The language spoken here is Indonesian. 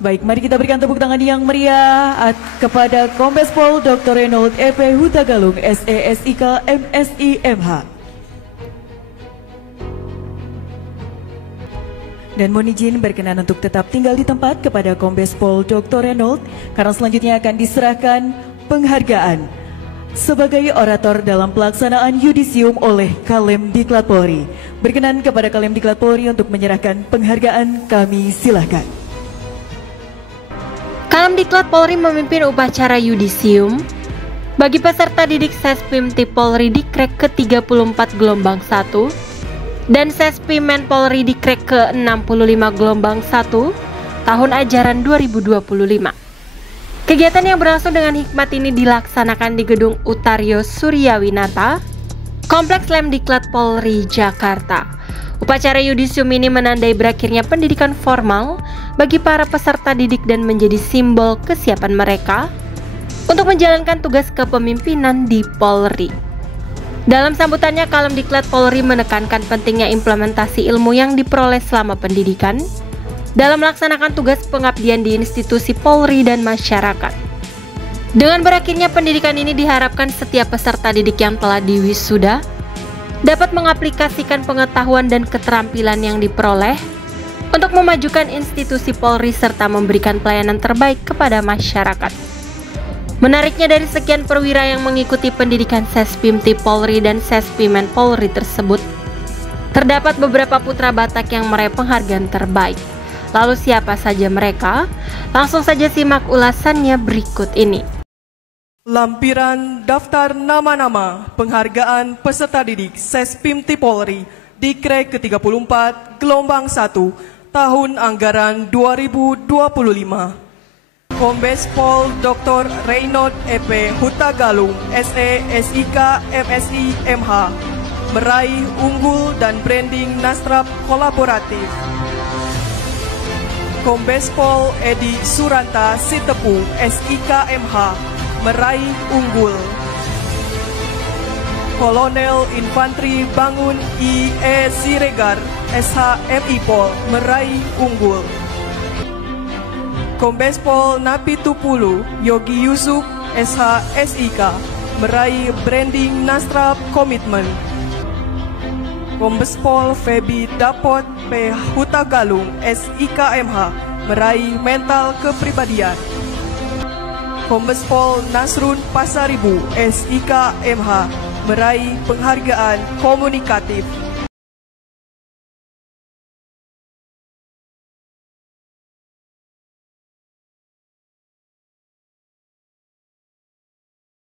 Baik, mari kita berikan tepuk tangan yang meriah kepada Kombes Pol Dr. Reynold EP Hutagalung, SESIK MSI MH. Dan mohon izin berkenan untuk tetap tinggal di tempat kepada Kombes Pol Dr. Reynold karena selanjutnya akan diserahkan penghargaan sebagai orator dalam pelaksanaan yudisium oleh Kalem Diklat Polri. Berkenan kepada Kalem Diklat Polri untuk menyerahkan penghargaan, kami silahkan. Kalem Diklat Polri memimpin upacara yudisium bagi peserta didik Sespimti Polri Dikrek ke-34 gelombang 1 dan Sespimen Polri Dikrek ke-65 gelombang 1 tahun ajaran 2025. Kegiatan yang berlangsung dengan hikmat ini dilaksanakan di Gedung Utario Suryawinata, Kompleks Lemdiklat Polri, Jakarta. Upacara yudisium ini menandai berakhirnya pendidikan formal bagi para peserta didik dan menjadi simbol kesiapan mereka untuk menjalankan tugas kepemimpinan di Polri. Dalam sambutannya, Kalem Diklat Polri menekankan pentingnya implementasi ilmu yang diperoleh selama pendidikan dalam melaksanakan tugas pengabdian di institusi Polri dan masyarakat. Dengan berakhirnya pendidikan ini diharapkan setiap peserta didik yang telah diwisuda dapat mengaplikasikan pengetahuan dan keterampilan yang diperoleh untuk memajukan institusi Polri serta memberikan pelayanan terbaik kepada masyarakat. Menariknya, dari sekian perwira yang mengikuti pendidikan Sespimti Polri dan Sespimen Polri tersebut, terdapat beberapa putra Batak yang meraih penghargaan terbaik. Lalu siapa saja mereka? Langsung saja simak ulasannya berikut ini. Lampiran daftar nama-nama penghargaan peserta didik Sespimti Polri Dikrek ke-34 gelombang 1 tahun anggaran 2025. Kombes Pol Dr. Reynold EP Hutagalung, SESIK MSI MH, meraih unggul dan branding Nastrap kolaboratif. Kombes Pol Edi Suranta Sitepu, SIK MH, meraih unggul. Kolonel Infanteri Bangun IE Siregar, SHMI Pol, meraih unggul. Kombes Pol Napitupulu Yogi Yusuf, SHSIK, meraih branding Nastrap Komitmen. Kombes Pol Febi Dapot P. Hutagalung, SIKMH, meraih mental kepribadian. Kombes Pol Nasrun Pasaribu, SIKMH, meraih penghargaan komunikatif.